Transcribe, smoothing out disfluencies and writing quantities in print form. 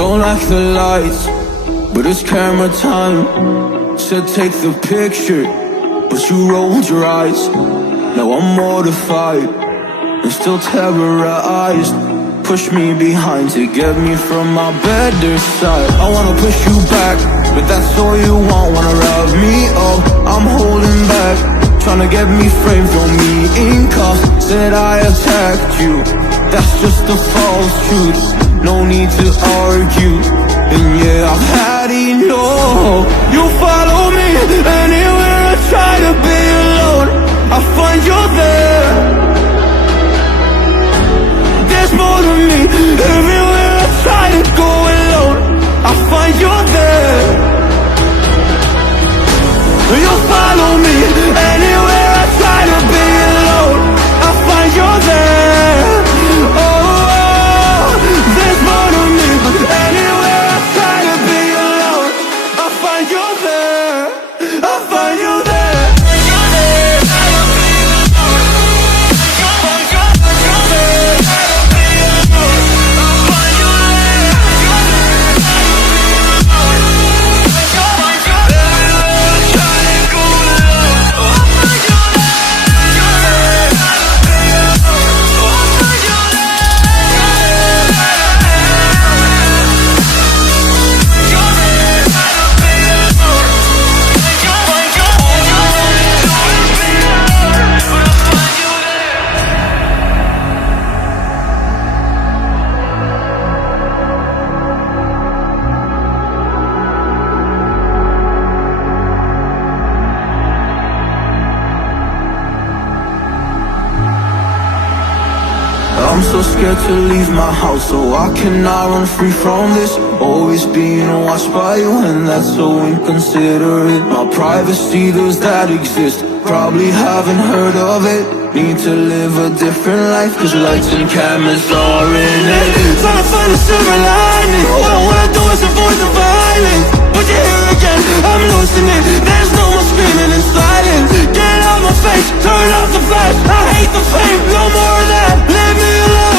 Don't like the lights, but it's camera time. Said take the picture, but you rolled your eyes. Now I'm mortified and still terrorized. Push me behind to get me from my better side. I wanna push you back, but that's all you want. Wanna wrap me up, I'm holding back. Tryna get me framed, throw me in cuffs. Said I attacked you, that's just a false truth. No need to argue, and yeah, I've had enough. You follow me anywhere I try to be alone, I find you there. There's more to me, everywhere I try to go alone, I find you there. You follow me anywhere I try to be alone, I find you there. Oh, there's more to me, anywhere I try to be alone, I find you there. I find you there. I'm so scared to leave my house, so I cannot run free from this. Always being watched by you, and that's so inconsiderate. My privacy, does that exist? Probably haven't heard of it. Need to live a different life, cause lights and cameras are in it. Trying to find a silver lining, all I wanna do is avoid the violence. But you're here again, I'm losing it. There's no more screaming in silence. Get out my face, turn off the flash. I hate the fame, no more of that. Leave me alone.